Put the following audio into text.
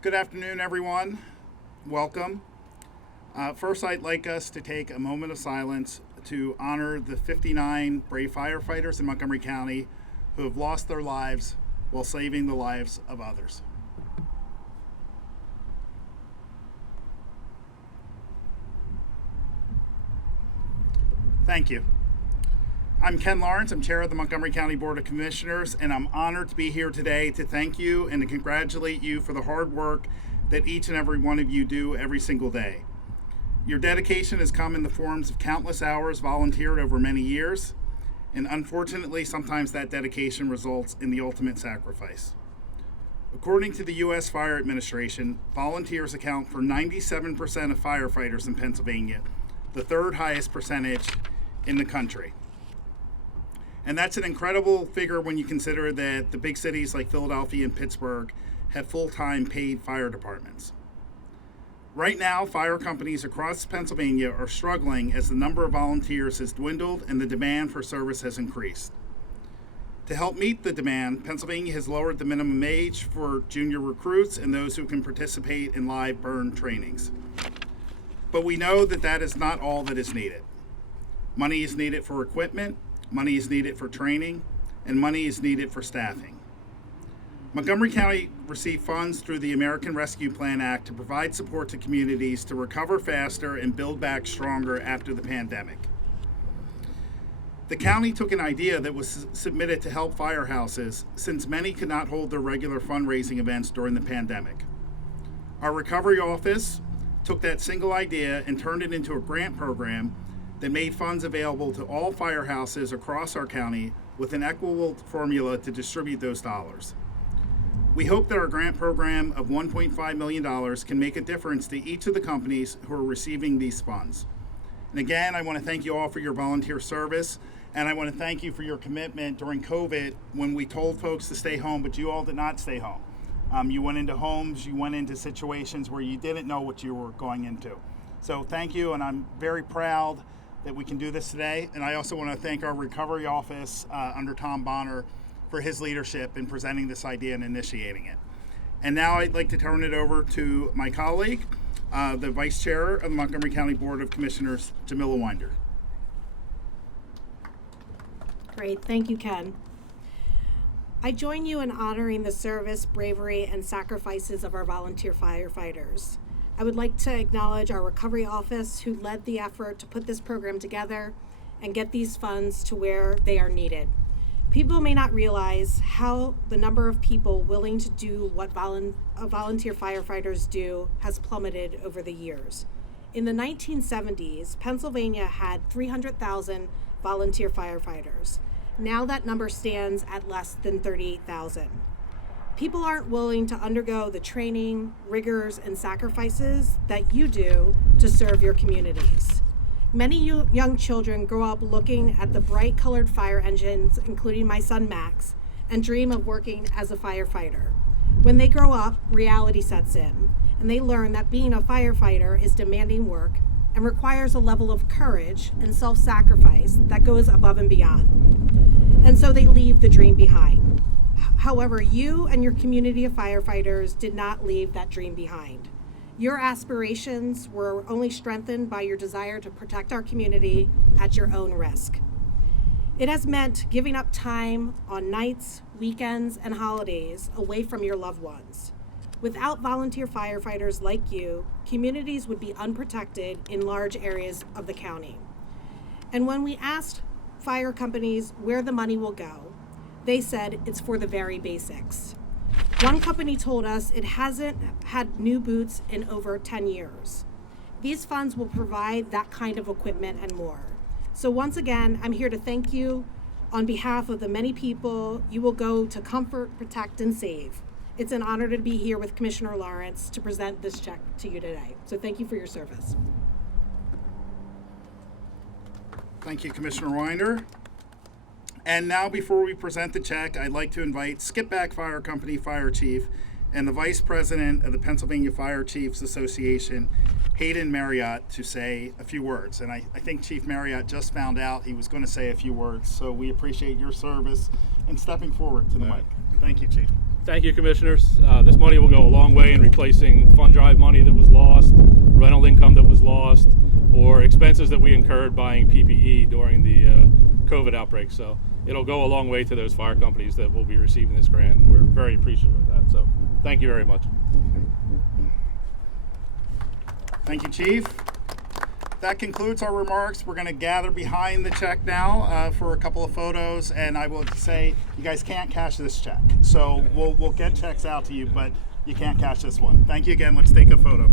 Good afternoon, everyone. Welcome. First, I'd like us to take a moment of silence to honor the 59 brave firefighters in Montgomery County who have lost their lives while saving the lives of others. Thank you. I'm Ken Lawrence. I'm chair of the Montgomery County Board of Commissioners, and I'm honored to be here today to thank you and to congratulate you for the hard work that each and every one of you do every single day. Your dedication has come in the forms of countless hours volunteered over many years, and unfortunately, sometimes that dedication results in the ultimate sacrifice. According to the U.S. Fire Administration, volunteers account for 97% of firefighters in Pennsylvania, the third highest percentage in the country. And that's an incredible figure when you consider that the big cities like Philadelphia and Pittsburgh have full-time paid fire departments. Right now, fire companies across Pennsylvania are struggling as the number of volunteers has dwindled and the demand for service has increased. To help meet the demand, Pennsylvania has lowered the minimum age for junior recruits and those who can participate in live burn trainings. But we know that that is not all that is needed. Money is needed for equipment, money is needed for training, and money is needed for staffing. Montgomery County received funds through the American Rescue Plan Act to provide support to communities to recover faster and build back stronger after the pandemic. The county took an idea that was submitted to help firehouses since many could not hold their regular fundraising events during the pandemic. Our recovery office took that single idea and turned it into a grant program that made funds available to all firehouses across our county with an equitable formula to distribute those dollars. We hope that our grant program of $1.5 million can make a difference to each of the companies who are receiving these funds. And again, I want to thank you all for your volunteer service, and I want to thank you for your commitment during COVID when we told folks to stay home, but you all did not stay home. You went into homes, you went into situations where you didn't know what you were going into. So thank you, and I'm very proud that we can do this today. And I also want to thank our recovery office under Tom Bonner for his leadership in presenting this idea and initiating it. And now I'd like to turn it over to my colleague, the Vice Chair of the Montgomery County Board of Commissioners, Jamila Winder. Great, thank you, Ken. I join you in honoring the service, bravery, and sacrifices of our volunteer firefighters. I would like to acknowledge our recovery office who led the effort to put this program together and get these funds to where they are needed. People may not realize how the number of people willing to do what volunteer firefighters do has plummeted over the years. In the 1970s, Pennsylvania had 300,000 volunteer firefighters. Now that number stands at less than 38,000. People aren't willing to undergo the training, rigors, and sacrifices that you do to serve your communities. Many young children grow up looking at the bright colored fire engines, including my son Max, and dream of working as a firefighter. When they grow up, reality sets in, and they learn that being a firefighter is demanding work and requires a level of courage and self-sacrifice that goes above and beyond. And so they leave the dream behind. However, you and your community of firefighters did not leave that dream behind. Your aspirations were only strengthened by your desire to protect our community at your own risk. It has meant giving up time on nights, weekends, and holidays away from your loved ones. Without volunteer firefighters like you, communities would be unprotected in large areas of the county. And when we asked fire companies where the money will go, they said it's for the very basics. One company told us it hasn't had new boots in over 10 years. These funds will provide that kind of equipment and more. So once again, I'm here to thank you on behalf of the many people you will go to comfort, protect, and save. It's an honor to be here with Commissioner Lawrence to present this check to you today. So thank you for your service. Thank you, Commissioner Winder. And now, before we present the check, I'd like to invite Skipback Fire Company Fire Chief and the Vice President of the Pennsylvania Fire Chiefs Association, Hayden Marriott, to say a few words. And I think Chief Marriott just found out he was going to say a few words, so we appreciate your service and stepping forward to the mic. Thank you, Chief. Thank you, Commissioners. This money will go a long way in replacing fund drive money that was lost, rental income that was lost, or expenses that we incurred buying PPE during the COVID outbreak. So it'll go a long way to those fire companies that will be receiving this grant. We're very appreciative of that. So thank you very much. Thank you, Chief. That concludes our remarks. We're going to gather behind the check now for a couple of photos, and I will say you guys can't cash this check. So we'll get checks out to you, but you can't cash this one. Thank you again. Let's take a photo.